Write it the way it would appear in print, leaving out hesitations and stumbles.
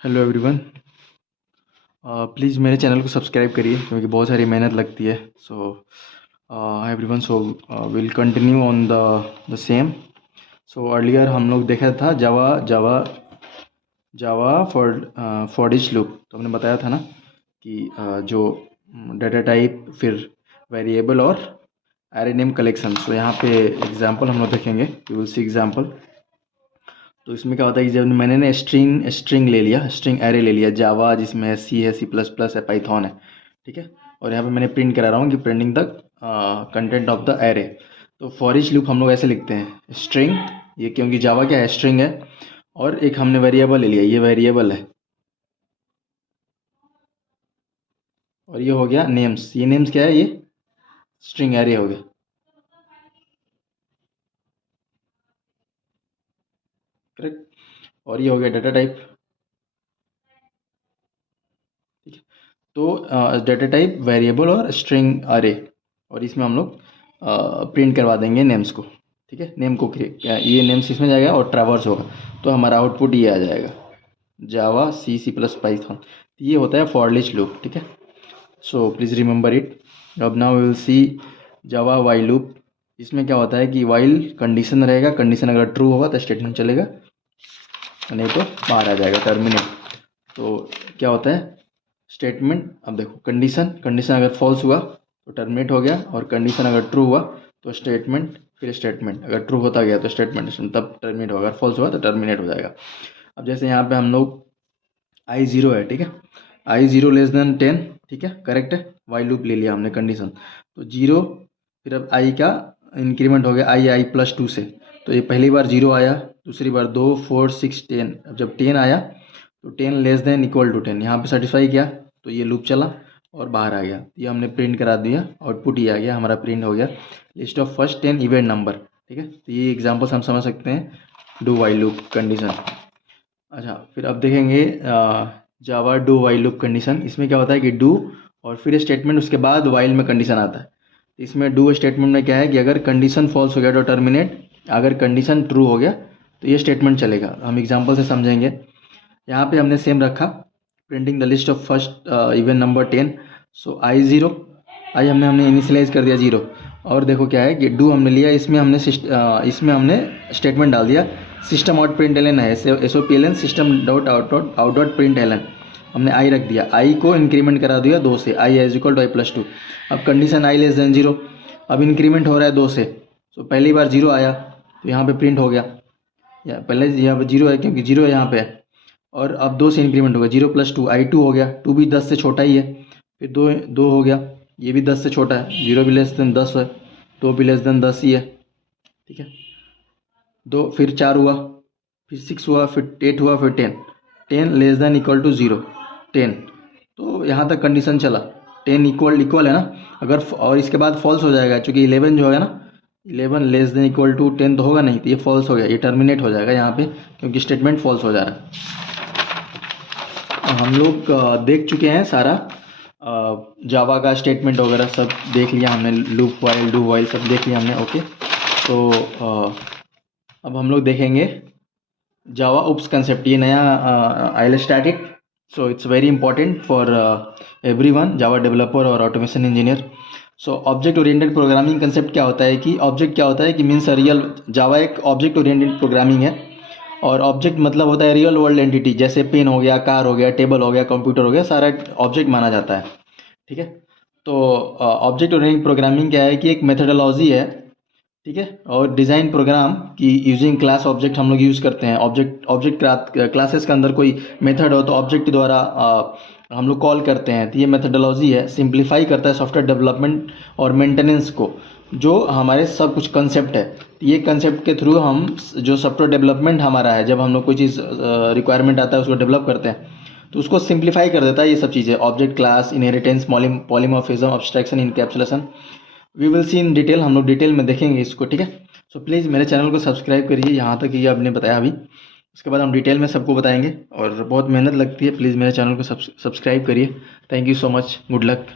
Hello everyone. Please मेरे channel को subscribe करिए क्योंकि बहुत सारी मेहनत लगती है। So everyone, so will continue on the same. So earlier हम लोग देखा था जावा जावा जावा फॉर ईच लूप। तो हमने बताया था ना कि जो डाटा टाइप, फिर वेरिएबल और एरे नेम कलेक्शन। सो यहाँ पे एग्जांपल हम लोग देखेंगे, यू विल सी एग्जांपल। तो इसमें क्या होता है कि जब मैंने ना स्ट्रिंग ले लिया, स्ट्रिंग एरे ले लिया जावा, जिसमें सी है, सी प्लस प्लस है, पाइथन है, ठीक है। और यहाँ पे मैंने प्रिंट करा रहा हूँ कि printing the content of the array. तो फॉर ईच लूप हम लोग ऐसे लिखते हैं स्ट्रिंग, ये क्योंकि जावा क्या है, स्ट्रिंग है। और एक हमने वेरिएबल ले लिया, ये वेरिएबल है। और ये हो गया नेम्स, ये नेम्स क्या है, ये स्ट्रिंग एरे हो गया, करेक्ट। और ये हो गया डाटा टाइप, ठीक है। तो डाटा टाइप वेरिएबल और स्ट्रिंग अरे, और इसमें हम लोग प्रिंट करवा देंगे नेम्स को, ठीक है। नेम को ये नेम्स इसमें जाएगा और ट्रैवर्स होगा, तो हमारा आउटपुट ये आ जाएगा जावा सी सी प्लस पाइथन। ये होता है फॉर ईच लूप, ठीक है। So please remember it. अब now we will see Java while loop. इसमें क्या होता है कि वाइल कंडीशन रहेगा, कंडीशन अगर ट्रू होगा तो स्टेटमेंट चलेगा, नहीं तो बाहर आ जाएगा टर्मिनेट। तो क्या होता है स्टेटमेंट, अब देखो कंडीशन अगर फॉल्स हुआ तो टर्मिनेट हो गया, और कंडीशन अगर ट्रू हुआ तो स्टेटमेंट, फिर स्टेटमेंट अगर ट्रू होता गया तो स्टेटमेंट तब टर्मिनेट होगा, अगर फॉल्स हुआ तो टर्मिनेट हो जाएगा। अब जैसे यहाँ पे हम लोग i0 है, ठीक है, i0 लेस देन 10, ठीक है, करेक्ट है। वाइल लूप ले लिया हमने कंडीशन, तो 0, फिर अब i का इंक्रीमेंट हो गया i प्लस 2 से। तो ये पहली बार 0 आया, दूसरी बार 2, 4, 6, 10। अब जब 10 आया तो 10 लेस देन इक्वल टू 10, यहाँ पे सेटिस्फाई किया तो ये लूप चला और बाहर आ गया। ये हमने प्रिंट करा दिया, आउटपुट ये आ गया, हमारा प्रिंट हो गया list of first 10 event number, ठीक है। तो ये एग्जाम्पल्स हम समझ सकते हैं डू वाइल लूप कंडीशन। अच्छा, फिर अब देखेंगे जावा डू वाइल लूप कंडीशन। इसमें क्या होता है कि डू और फिर स्टेटमेंट, उसके बाद वाइल में कंडीशन आता है। इसमें डू स्टेटमेंट में क्या है कि अगर कंडीशन फॉल्स हो गया तो टर्मिनेट, अगर कंडीशन ट्रू हो गया तो ये स्टेटमेंट चलेगा। हम एग्जांपल से समझेंगे। यहाँ पे हमने सेम रखा, printing the list of first event number 10। So i0, आई हमने इनिशियलाइज कर दिया 0। और देखो क्या है कि डू हमने लिया, इसमें हमने स्टेटमेंट डाल दिया system out print L N है, SOPLN system dot out dot print L N. हमने आई रख दिया, आई को इंक्रीमेंट करा दिया 2 से, I is equal to I plus 2। अब कंडीशन आई लेस देन 0, अब इंक्रीमेंट हो रहा है 2 से। तो पहली बार 0 आया तो यहाँ पे प्रिंट हो गया, या पहले यहाँ पे 0 है क्योंकि 0 यहाँ पे है। और अब 2 से इंक्रीमेंट हो गया, 0 प्लस 2 i2 हो गया, 2 भी 10 से छोटा ही है। फिर 2 हो गया, ये भी 10 से छोटा है, 0 भी लेस देन 10 है, 2 भी लेस देन 10 ही है, ठीक है। 2, फिर 4 हुआ, फिर 6 हुआ, फिर 8 हुआ, फिर 10 लेस देन इक्वल टू 0, 10। तो यहाँ तक कंडीशन चला, 10 इक्वल है ना। अगर और इसके बाद फॉल्स हो जाएगा, चूँकि 11 जो होगा ना, 11 लेस देन इक्वल टू 10 तो होगा नहीं, तो ये फॉल्स हो गया, ये टर्मिनेट हो जाएगा यहाँ पे क्योंकि स्टेटमेंट फॉल्स हो जा रहा है। हम लोग देख चुके हैं सारा जावा का स्टेटमेंट वगैरह सब देख लिया हमने, लूप वाइल डू वाइल सब देख लिया हमने, ओके। तो अब हम लोग देखेंगे जावा उप्स कंसेप्ट, ये नया आइलोस्टैटिक। So it's very important for everyone, Java developer और automation engineer. So object oriented programming concept क्या होता है कि ऑब्जेक्ट क्या होता है कि मीन्स रियल, जावा एक ऑब्जेक्ट ओरिएंटेड प्रोग्रामिंग है। और ऑब्जेक्ट मतलब होता है रियल वर्ल्ड एंटिटी, जैसे पेन हो गया, कार हो गया, टेबल हो गया, कंप्यूटर हो गया, सारा ऑब्जेक्ट माना जाता है, ठीक है। तो ऑब्जेक्ट ओरिएंटेड प्रोग्रामिंग क्या है कि एक मेथडोलॉजी है, ठीक है। और डिज़ाइन प्रोग्राम की यूजिंग क्लास ऑब्जेक्ट हम लोग यूज़ करते हैं। ऑब्जेक्ट क्लासेस के अंदर कोई मेथड हो तो ऑब्जेक्ट द्वारा हम लोग कॉल करते हैं। तो ये मेथडोलॉजी है, सिंप्लीफाई करता है सॉफ्टवेयर डेवलपमेंट और मेंटेनेंस को, जो हमारे सब कुछ कंसेप्ट है। ये कंसेप्ट के थ्रू हम जो सॉफ्टवेयर डेवलपमेंट हमारा है, जब हम लोग कोई चीज़ रिक्वायरमेंट आता है उसको डेवलप करते हैं, तो उसको सिंप्लीफाई कर देता है ये सब चीज़ें, object class, inheritance, polymorphism, abstraction, encapsulation. We will see in detail, हम लोग डिटेल में देखेंगे इसको, ठीक है। सो प्लीज़ मेरे चैनल को सब्सक्राइब करिए, यहाँ तक ये आपने बताया अभी, उसके बाद हम डिटेल में सबको बताएंगे। और बहुत मेहनत लगती है, प्लीज़ मेरे चैनल को सब्सक्राइब करिए। Thank you so much, good luck.